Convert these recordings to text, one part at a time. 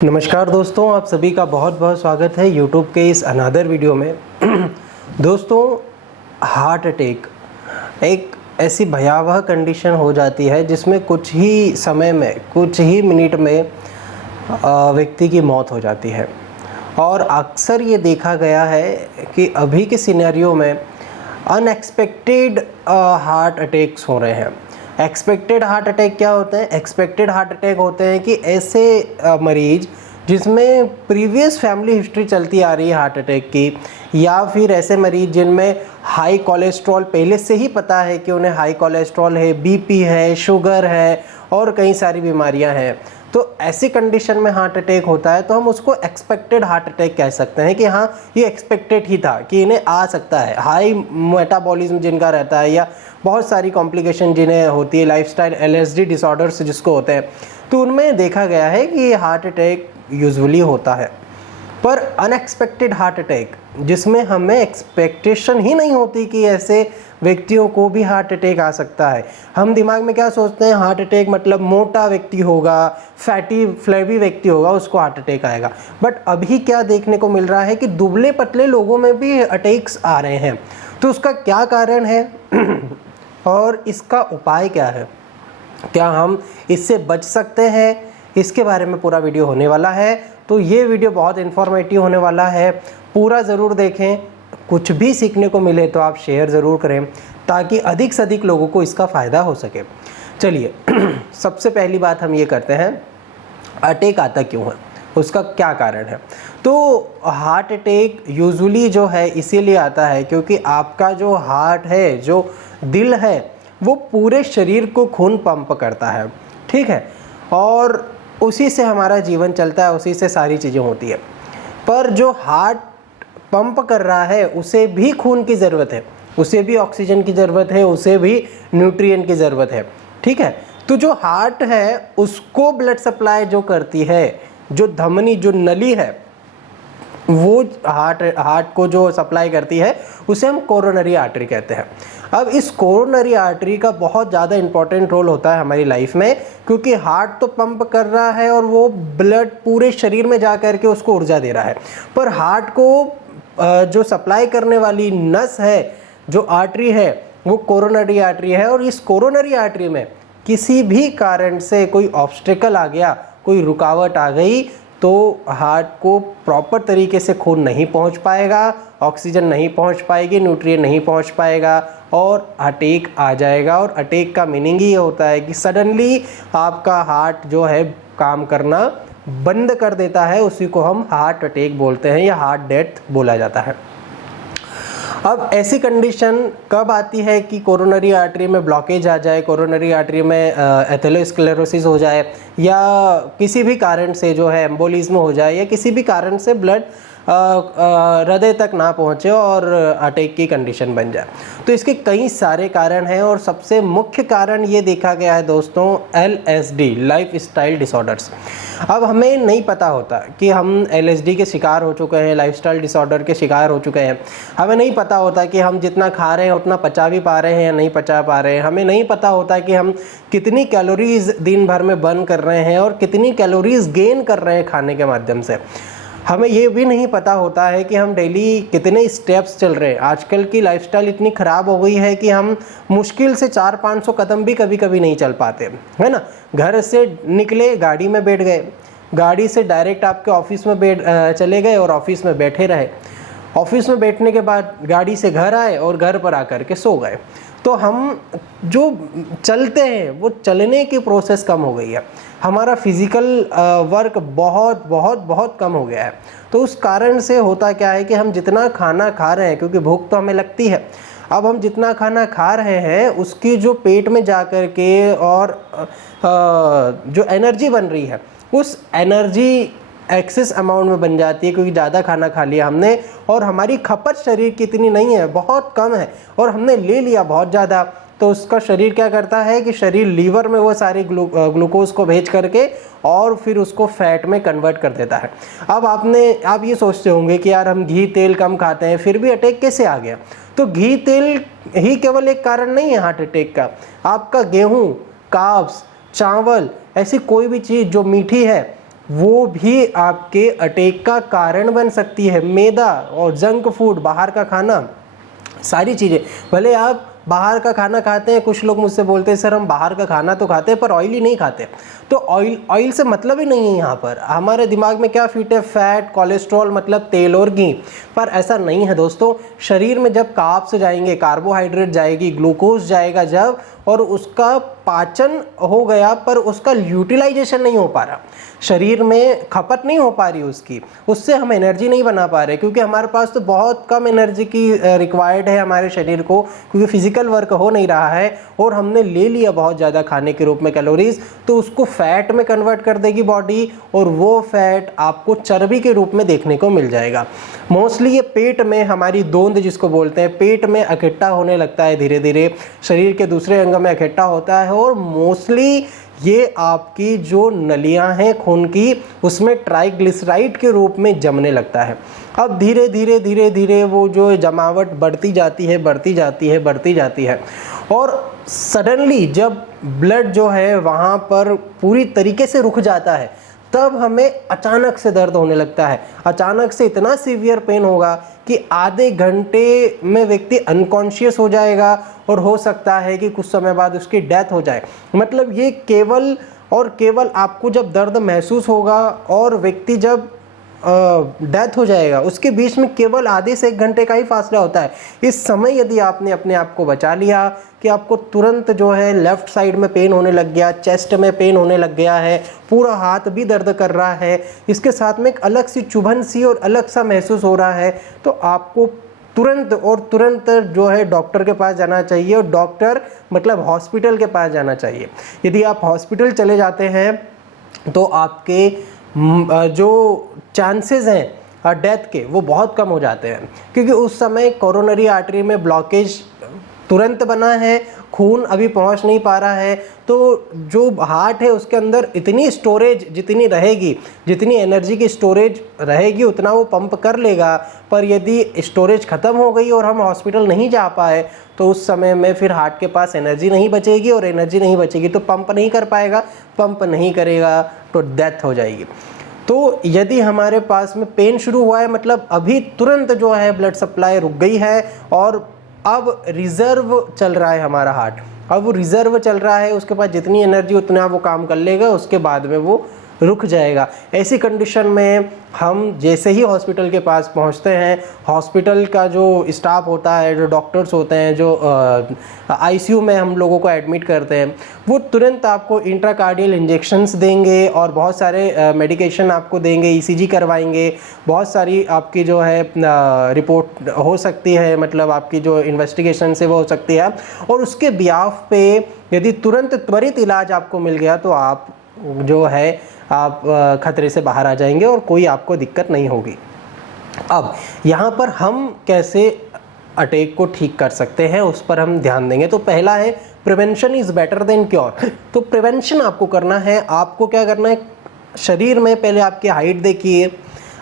नमस्कार दोस्तों, आप सभी का बहुत बहुत स्वागत है YouTube के इस अनदर वीडियो में। दोस्तों, हार्ट अटैक एक ऐसी भयावह कंडीशन हो जाती है जिसमें कुछ ही समय में, कुछ ही मिनट में व्यक्ति की मौत हो जाती है। और अक्सर ये देखा गया है कि अभी के सिनेरियो में अनएक्सपेक्टेड हार्ट अटैक्स हो रहे हैं। एक्सपेक्टेड हार्ट अटैक क्या होते हैं? एक्सपेक्टेड हार्ट अटैक होते हैं कि ऐसे मरीज जिसमें प्रीवियस फैमिली हिस्ट्री चलती आ रही है हार्ट अटैक की, या फिर ऐसे मरीज जिनमें हाई कोलेस्ट्रॉल पहले से ही पता है कि उन्हें हाई कोलेस्ट्रॉल है, बीपी है, शुगर है और कई सारी बीमारियां हैं। तो ऐसी कंडीशन में हार्ट अटैक होता है तो हम उसको एक्सपेक्टेड हार्ट अटैक कह सकते हैं कि हाँ, ये एक्सपेक्टेड ही था कि इन्हें आ सकता है। हाई मेटाबॉलिज्म जिनका रहता है या बहुत सारी कॉम्प्लिकेशन जिन्हें होती है, लाइफस्टाइल LSD डिसऑर्डर्स जिसको होते हैं, तो उनमें देखा गया है कि हार्ट अटैक यूजुअली होता है। पर अनएक्सपेक्टेड हार्ट अटैक जिसमें हमें एक्सपेक्टेशन ही नहीं होती कि ऐसे व्यक्तियों को भी हार्ट अटैक आ सकता है। हम दिमाग में क्या सोचते हैं? हार्ट अटैक मतलब मोटा व्यक्ति होगा, फैटी फ्लेवी व्यक्ति होगा, उसको हार्ट अटैक आएगा। बट अभी क्या देखने को मिल रहा है कि दुबले पतले लोगों में भी अटैक्स आ रहे हैं। तो उसका क्या कारण है और इसका उपाय क्या है? क्या हम इससे बच सकते हैं? इसके बारे में पूरा वीडियो होने वाला है। तो ये वीडियो बहुत इन्फॉर्मेटिव होने वाला है, पूरा ज़रूर देखें। कुछ भी सीखने को मिले तो आप शेयर ज़रूर करें ताकि अधिक से अधिक लोगों को इसका फ़ायदा हो सके। चलिए सबसे पहली बात हम ये करते हैं, अटैक आता क्यों है, उसका क्या कारण है। तो हार्ट अटैक यूजुअली जो है इसीलिए आता है क्योंकि आपका जो हार्ट है, जो दिल है, वो पूरे शरीर को खून पंप करता है, ठीक है, और उसी से हमारा जीवन चलता है, उसी से सारी चीज़ें होती है। पर जो हार्ट पंप कर रहा है उसे भी खून की ज़रूरत है, उसे भी ऑक्सीजन की ज़रूरत है, उसे भी न्यूट्रिएंट की ज़रूरत है, ठीक है। तो जो हार्ट है उसको ब्लड सप्लाई जो करती है, जो धमनी, जो नली है, वो हार्ट को जो सप्लाई करती है उसे हम कोरोनरी आर्टरी कहते हैं। अब इस कोरोनरी आर्टरी का बहुत ज़्यादा इंपॉर्टेंट रोल होता है हमारी लाइफ में, क्योंकि हार्ट तो पंप कर रहा है और वो ब्लड पूरे शरीर में जा कर के उसको ऊर्जा दे रहा है, पर हार्ट को जो सप्लाई करने वाली नस है, जो आर्टरी है, वो कोरोनरी आर्टरी है। और इस कोरोनरी आर्टरी में किसी भी कारण से कोई ऑब्स्टेकल आ गया, कोई रुकावट आ गई, तो हार्ट को प्रॉपर तरीके से खून नहीं पहुंच पाएगा, ऑक्सीजन नहीं पहुंच पाएगी, न्यूट्रिएंट नहीं पहुंच पाएगा और अटैक आ जाएगा। और अटैक का मीनिंग ही ये होता है कि सडनली आपका हार्ट जो है काम करना बंद कर देता है, उसी को हम हार्ट अटैक बोलते हैं या हार्ट डेथ बोला जाता है। अब ऐसी कंडीशन कब आती है कि कोरोनरी आर्टरी में ब्लॉकेज आ जाए, कोरोनरी आर्टरी में एथेरोस्क्लेरोसिस हो जाए, या किसी भी कारण से जो है एम्बोलिज्म हो जाए, या किसी भी कारण से ब्लड हृदय तक ना पहुंचे और अटैक की कंडीशन बन जाए। तो इसके कई सारे कारण हैं और सबसे मुख्य कारण ये देखा गया है दोस्तों, LSD, लाइफ स्टाइल डिसऑर्डर्स। अब हमें नहीं पता होता कि हम LSD के शिकार हो चुके हैं, लाइफस्टाइल डिसऑर्डर के शिकार हो चुके हैं। हमें नहीं पता होता कि हम जितना खा रहे हैं उतना पचा भी पा रहे हैं या नहीं पचा पा रहे हैं। हमें नहीं पता होता कि हम कितनी कैलोरीज दिन भर में बर्न कर रहे हैं और कितनी कैलोरीज गेन कर रहे हैं खाने के माध्यम से। हमें ये भी नहीं पता होता है कि हम डेली कितने स्टेप्स चल रहे हैं। आजकल की लाइफस्टाइल इतनी ख़राब हो गई है कि हम मुश्किल से 400-500 कदम भी कभी कभी नहीं चल पाते, है ना। घर से निकले, गाड़ी में बैठ गए, गाड़ी से डायरेक्ट आपके ऑफिस में चले गए और ऑफिस में बैठे रहे। ऑफिस में बैठने के बाद गाड़ी से घर आए और घर पर आकर के सो गए। तो हम जो चलते हैं वो चलने की प्रोसेस कम हो गई है, हमारा फिज़िकल वर्क बहुत बहुत बहुत कम हो गया है। तो उस कारण से होता क्या है कि हम जितना खाना खा रहे हैं, क्योंकि भूख तो हमें लगती है, अब हम जितना खाना खा रहे हैं उसकी जो पेट में जा कर के और जो एनर्जी बन रही है, उस एनर्जी एक्सेस अमाउंट में बन जाती है, क्योंकि ज़्यादा खाना खा लिया हमने और हमारी खपत शरीर की इतनी नहीं है, बहुत कम है, और हमने ले लिया बहुत ज़्यादा। तो उसका शरीर क्या करता है कि शरीर लीवर में वो सारी ग्लूकोज को भेज करके और फिर उसको फैट में कन्वर्ट कर देता है। अब आप ये सोचते होंगे कि यार हम घी तेल कम खाते हैं फिर भी अटैक कैसे आ गया। तो घी तेल ही केवल एक कारण नहीं है हार्ट अटैक का। आपका गेहूँ, कार्ब्स, चावल, ऐसी कोई भी चीज़ जो मीठी है वो भी आपके अटैक का कारण बन सकती है। मैदा और जंक फूड, बाहर का खाना, सारी चीज़ें, भले आप बाहर का खाना खाते हैं, कुछ लोग मुझसे बोलते हैं सर हम बाहर का खाना तो खाते हैं पर ऑयली नहीं खाते, तो ऑयल से मतलब ही नहीं है। यहाँ पर हमारे दिमाग में क्या फिट है, फैट, कोलेस्ट्रॉल मतलब तेल और घी, पर ऐसा नहीं है दोस्तों। शरीर में जब कार्ब्स जाएंगे, कार्बोहाइड्रेट जाएगी, ग्लूकोज जाएगा जब, और उसका पाचन हो गया पर उसका यूटिलाइजेशन नहीं हो पा रहा, शरीर में खपत नहीं हो पा रही उसकी, उससे हम एनर्जी नहीं बना पा रहे, क्योंकि हमारे पास तो बहुत कम एनर्जी की रिक्वायर्ड है हमारे शरीर को, क्योंकि फिजिकल वर्क हो नहीं रहा है और हमने ले लिया बहुत ज़्यादा खाने के रूप में कैलोरीज, तो उसको फैट में कन्वर्ट कर देगी बॉडी, और वो फैट आपको चर्बी के रूप में देखने को मिल जाएगा। मोस्टली ये पेट में हमारी दोंद जिसको बोलते हैं, पेट में इकट्ठा होने लगता है, धीरे धीरे शरीर के दूसरे अंग में इकट्ठा होता है, और मोस्टली ये आपकी जो नलियां हैं खून की, उसमें ट्राइग्लिसराइड के रूप में जमने लगता है। अब धीरे धीरे धीरे धीरे वो जो जमावट बढ़ती जाती है, बढ़ती जाती है, बढ़ती जाती है, और सडनली जब ब्लड जो है वहाँ पर पूरी तरीके से रुक जाता है, तब हमें अचानक से दर्द होने लगता है। अचानक से इतना सीवियर पेन होगा कि आधे घंटे में व्यक्ति अनकॉन्शियस हो जाएगा, और हो सकता है कि कुछ समय बाद उसकी डेथ हो जाए। मतलब ये केवल और केवल आपको जब दर्द महसूस होगा और व्यक्ति जब डेथ हो जाएगा, उसके बीच में केवल आधे से 1 घंटे का ही फासला होता है। इस समय यदि आपने अपने आप को बचा लिया कि आपको तुरंत जो है लेफ्ट साइड में पेन होने लग गया, चेस्ट में पेन होने लग गया है, पूरा हाथ भी दर्द कर रहा है, इसके साथ में एक अलग सी चुभन सी और अलग सा महसूस हो रहा है, तो आपको तुरंत जो है डॉक्टर के पास जाना चाहिए, और डॉक्टर मतलब हॉस्पिटल के पास जाना चाहिए। यदि आप हॉस्पिटल चले जाते हैं तो आपके जो चांसेस हैं डेथ के वो बहुत कम हो जाते हैं, क्योंकि उस समय कोरोनरी आर्टरी में ब्लॉकेज तुरंत बना है, खून अभी पहुंच नहीं पा रहा है, तो जो हार्ट है उसके अंदर इतनी स्टोरेज जितनी रहेगी, जितनी एनर्जी की स्टोरेज रहेगी उतना वो पंप कर लेगा। पर यदि स्टोरेज ख़त्म हो गई और हम हॉस्पिटल नहीं जा पाए, तो उस समय में फिर हार्ट के पास एनर्जी नहीं बचेगी, और एनर्जी नहीं बचेगी तो पंप नहीं कर पाएगा, पंप नहीं करेगा तो डेथ हो जाएगी। तो यदि हमारे पास में पेन शुरू हुआ है, मतलब अभी तुरंत जो है ब्लड सप्लाई रुक गई है, और अब रिजर्व चल रहा है हमारा हार्ट, अब वो रिजर्व चल रहा है, उसके पास जितनी एनर्जी उतना वो काम कर लेगा, उसके बाद में वो रुक जाएगा। ऐसी कंडीशन में हम जैसे ही हॉस्पिटल के पास पहुंचते हैं, हॉस्पिटल का जो स्टाफ होता है, जो डॉक्टर्स होते हैं, जो आईसीयू में हम लोगों को एडमिट करते हैं, वो तुरंत आपको इंट्राकार्डियल इंजेक्शंस देंगे और बहुत सारे मेडिकेशन आपको देंगे, ईसीजी करवाएंगे, बहुत सारी आपकी जो है रिपोर्ट हो सकती है, मतलब आपकी जो इन्वेस्टिगेशन से वो हो सकती है, और उसके बिहाफ पे यदि तुरंत त्वरित इलाज आपको मिल गया तो आप जो है आप खतरे से बाहर आ जाएंगे और कोई आपको दिक्कत नहीं होगी। अब यहाँ पर हम कैसे अटैक को ठीक कर सकते हैं उस पर हम ध्यान देंगे। तो पहला है prevention is better than cure. तो प्रिवेंशन आपको करना है, आपको क्या करना है, शरीर में पहले आपकी हाइट देखिए,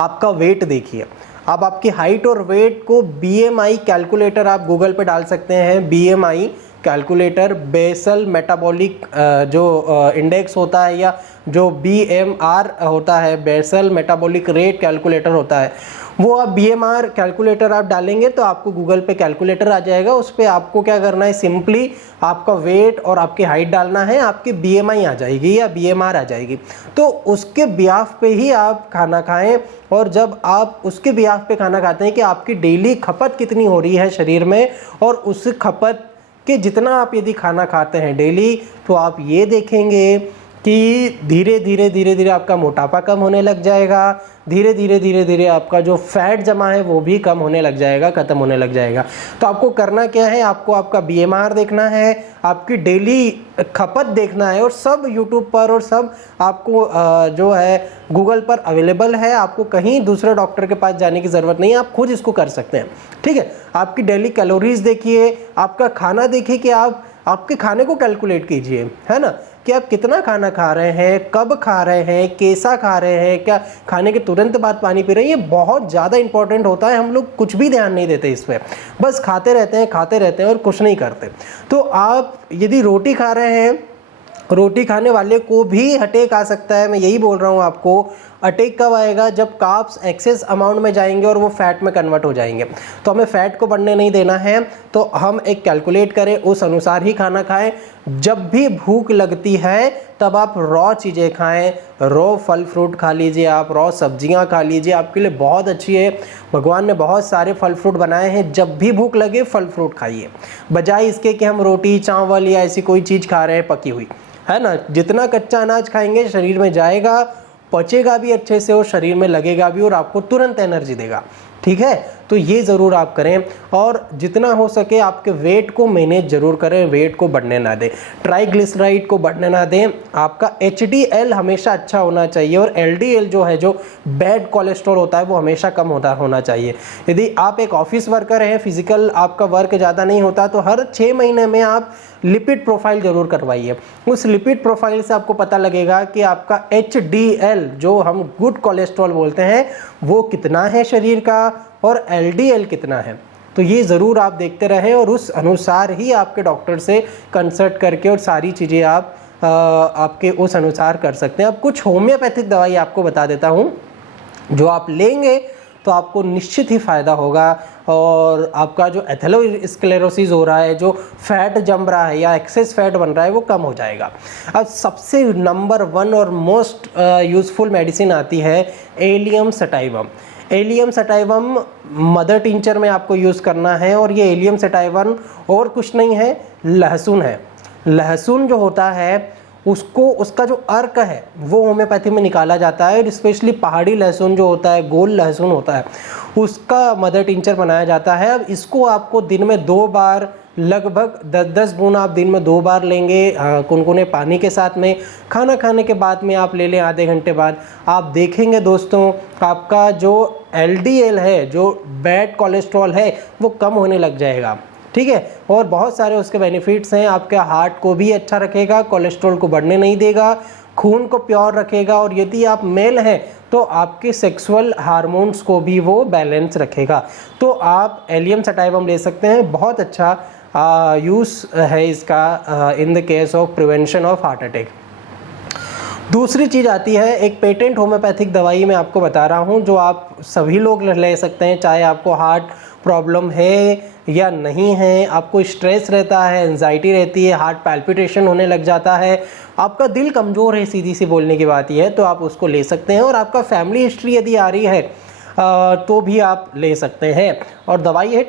आपका वेट देखिए। अब आपकी हाइट और वेट को BMI कैलकुलेटर आप गूगल पे डाल सकते हैं, BMI कैलकुलेटर, बेसल मेटाबॉलिक जो इंडेक्स होता है, या जो BMR होता है, बेसल मेटाबॉलिक रेट कैलकुलेटर होता है, वो आप BMR कैलकुलेटर आप डालेंगे तो आपको गूगल पे कैलकुलेटर आ जाएगा। उस पर आपको क्या करना है, सिंपली आपका वेट और आपकी हाइट डालना है, आपकी BMI आ जाएगी या BMR आ जाएगी। तो उसके बिहाफ पे ही आप खाना खाएं, और जब आप उसके बिहाफ पे खाना खाते हैं कि आपकी डेली खपत कितनी हो रही है शरीर में, और उस खपत कि जितना आप यदि खाना खाते हैं डेली, तो आप ये देखेंगे कि धीरे धीरे आपका मोटापा कम होने लग जाएगा, धीरे धीरे आपका जो फैट जमा है वो भी कम होने लग जाएगा, ख़त्म होने लग जाएगा। तो आपको करना क्या है, आपको आपका BMR देखना है, आपकी डेली खपत देखना है, और सब यूट्यूब पर और सब आपको जो है गूगल पर अवेलेबल है। आपको कहीं दूसरे डॉक्टर के पास जाने की ज़रूरत नहीं है, आप खुद इसको कर सकते हैं। ठीक है, आपकी डेली कैलोरीज देखिए, आपका खाना देखिए कि आप आपके खाने को कैलकुलेट कीजिए, है ना, कि आप कितना खाना खा रहे हैं, कब खा रहे हैं, कैसा खा रहे हैं, क्या खाने के तुरंत बाद पानी पी रहे हैं। ये बहुत ज़्यादा इंपॉर्टेंट होता है, हम लोग कुछ भी ध्यान नहीं देते इस पर, बस खाते रहते हैं और कुछ नहीं करते। तो आप यदि रोटी खा रहे हैं रोटी खाने वाले को भी अटैक आ सकता है। मैं यही बोल रहा हूँ आपको, अटैक कब आएगा? जब कार्ब्स एक्सेस अमाउंट में जाएंगे और वो फैट में कन्वर्ट हो जाएंगे। तो हमें फैट को बढ़ने नहीं देना है, तो हम एक कैलकुलेट करें, उस अनुसार ही खाना खाएं। जब भी भूख लगती है तब आप रॉ चीज़ें खाएं, रॉ फल फ्रूट खा लीजिए, आप रॉ सब्जियां खा लीजिए, आपके लिए बहुत अच्छी है। भगवान ने बहुत सारे फल फ्रूट बनाए हैं, जब भी भूख लगे फल फ्रूट खाइए, बजाय इसके कि हम रोटी चावल या ऐसी कोई चीज़ खा रहे हैं पकी हुई, है ना। जितना कच्चा अनाज खाएंगे शरीर में जाएगा, पचेगा भी अच्छे से और शरीर में लगेगा भी और आपको तुरंत एनर्जी देगा, ठीक है। तो ये ज़रूर आप करें और जितना हो सके आपके वेट को मैनेज ज़रूर करें, वेट को बढ़ने ना दें, ट्राइग्लिसराइड को बढ़ने ना दें। आपका HDL हमेशा अच्छा होना चाहिए और LDL जो है, जो बैड कोलेस्ट्रॉल होता है, वो हमेशा कम होना चाहिए। यदि आप एक ऑफिस वर्कर हैं, फिजिकल आपका वर्क ज़्यादा नहीं होता, तो हर 6 महीने में आप लिपिड प्रोफाइल ज़रूर करवाइए। उस लिपिड प्रोफाइल से आपको पता लगेगा कि आपका HDL, जो हम गुड कोलेस्ट्रॉल बोलते हैं, वो कितना है शरीर का और LDL कितना है। तो ये ज़रूर आप देखते रहें और उस अनुसार ही आपके डॉक्टर से कंसल्ट करके और सारी चीज़ें आप आपके उस अनुसार कर सकते हैं। अब कुछ होम्योपैथिक दवाई आपको बता देता हूँ, जो आप लेंगे तो आपको निश्चित ही फ़ायदा होगा और आपका जो एथेरोस्क्लेरोसिस हो रहा है, जो फैट जम रहा है या एक्सेस फैट बन रहा है, वो कम हो जाएगा। अब सबसे नंबर 1 और मोस्ट यूज़फुल मेडिसिन आती है allium sativum. Allium sativum mother tincture में आपको यूज़ करना है और ये एलियम सटाइवम और कुछ नहीं है, लहसुन है। लहसुन जो होता है उसको, उसका जो अर्क है वो होम्योपैथी में निकाला जाता है और स्पेशली पहाड़ी लहसुन जो होता है, गोल लहसुन होता है, उसका मदर टिंचर बनाया जाता है। अब इसको आपको दिन में 2 बार, लगभग 10-10 बूंद आप दिन में 2 बार लेंगे कुनकुने पानी के साथ में। खाना खाने के बाद में आप ले लें, आधे घंटे बाद। आप देखेंगे दोस्तों, आपका जो LDL है, जो बैड कोलेस्ट्रॉल है, वो कम होने लग जाएगा, ठीक है। और बहुत सारे उसके बेनिफिट्स हैं। आपके हार्ट को भी अच्छा रखेगा, कोलेस्ट्रॉल को बढ़ने नहीं देगा, खून को प्योर रखेगा और यदि आप मेल हैं तो आपके सेक्सुअल हार्मोन्स को भी वो बैलेंस रखेगा। तो आप एलियम सटाइवम ले सकते हैं, बहुत अच्छा यूज़ है इसका in the case of prevention of heart attack. दूसरी चीज़ आती है एक पेटेंट होम्योपैथिक दवाई मैं आपको बता रहा हूँ, जो आप सभी लोग ले सकते हैं, चाहे आपको हार्ट प्रॉब्लम है या नहीं है, आपको स्ट्रेस रहता है, एंजाइटी रहती है, हार्ट पैल्पिटेशन होने लग जाता है, आपका दिल कमज़ोर है, सीधी सी बोलने की बात यह है, तो आप उसको ले सकते हैं। और आपका फैमिली हिस्ट्री यदि आ रही है तो भी आप ले सकते हैं। और दवाई है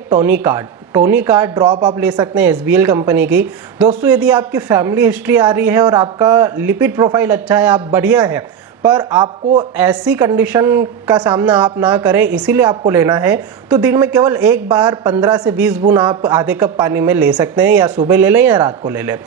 टोनिकार्ड ड्रॉप आप ले सकते हैं SBL कंपनी की। दोस्तों, यदि आपकी फैमिली हिस्ट्री आ रही है और आपका लिपिड प्रोफाइल अच्छा है, आप बढ़िया हैं, पर आपको ऐसी कंडीशन का सामना आप ना करें, इसीलिए आपको लेना है, तो दिन में केवल 1 बार 15 से 20 बूंद आप आधे कप पानी में ले सकते हैं, या सुबह ले लें या रात को ले लें।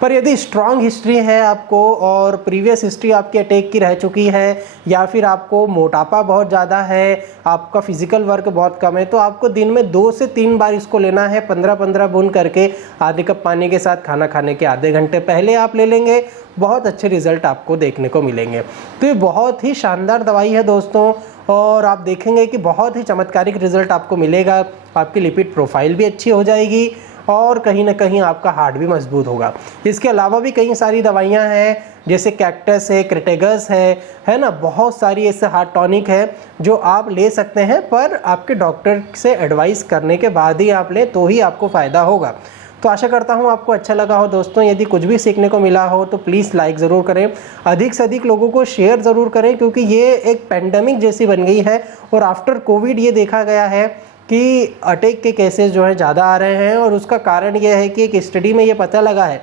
पर यदि स्ट्रॉन्ग हिस्ट्री है आपको और प्रीवियस हिस्ट्री आपकी अटैक की रह चुकी है, या फिर आपको मोटापा बहुत ज़्यादा है, आपका फिजिकल वर्क बहुत कम है, तो आपको दिन में 2 से 3 बार इसको लेना है, 15-15 बूंद करके आधे कप पानी के साथ। खाना खाने के आधे घंटे पहले आप ले लेंगे, बहुत अच्छे रिजल्ट आपको देखने को मिलेंगे। तो ये बहुत ही शानदार दवाई है दोस्तों, और आप देखेंगे कि बहुत ही चमत्कारिक रिजल्ट आपको मिलेगा। आपकी लिपिड प्रोफाइल भी अच्छी हो जाएगी और कहीं ना कहीं आपका हार्ट भी मजबूत होगा। इसके अलावा भी कई सारी दवाइयां हैं, जैसे कैक्टस है, क्रिटेगस है ना, बहुत सारी ऐसे हार्ट टॉनिक है जो आप ले सकते हैं, पर आपके डॉक्टर से एडवाइस करने के बाद ही आप लें, तो ही आपको फ़ायदा होगा। तो आशा करता हूँ आपको अच्छा लगा हो दोस्तों। यदि कुछ भी सीखने को मिला हो तो प्लीज़ लाइक ज़रूर करें, अधिक से अधिक लोगों को शेयर ज़रूर करें, क्योंकि ये एक पेंडेमिक जैसी बन गई है और आफ्टर कोविड ये देखा गया है कि अटैक के केसेस जो है ज़्यादा आ रहे हैं। और उसका कारण यह है कि एक स्टडी में ये पता लगा है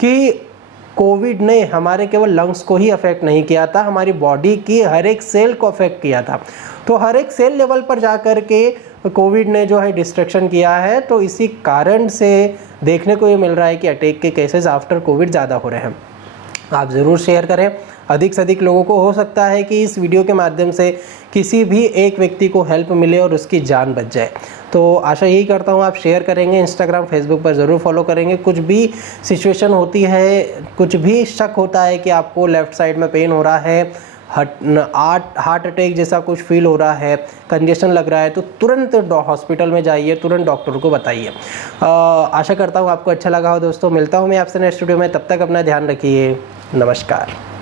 कि कोविड ने हमारे केवल लंग्स को ही अफेक्ट नहीं किया था, हमारी बॉडी की हर एक सेल को अफेक्ट किया था। तो हर एक सेल लेवल पर जा कर के कोविड ने जो है डिस्ट्रक्शन किया है। तो इसी कारण से देखने को ये मिल रहा है कि अटैक के केसेस आफ्टर कोविड ज़्यादा हो रहे हैं। आप ज़रूर शेयर करें, अधिक से अधिक लोगों को हो सकता है कि इस वीडियो के माध्यम से किसी भी एक व्यक्ति को हेल्प मिले और उसकी जान बच जाए। तो आशा यही करता हूँ आप शेयर करेंगे, इंस्टाग्राम फेसबुक पर ज़रूर फॉलो करेंगे। कुछ भी सिचुएशन होती है, कुछ भी शक होता है कि आपको लेफ़्ट साइड में पेन हो रहा है, हार्ट अटैक जैसा कुछ फील हो रहा है, कंजेशन लग रहा है, तो तुरंत हॉस्पिटल में जाइए, तुरंत डॉक्टर को बताइए। आशा करता हूँ आपको अच्छा लगा हो दोस्तों। मिलता हूँ मैं आपसे नेक्स्ट वीडियो में, तब तक अपना ध्यान रखिए। नमस्कार।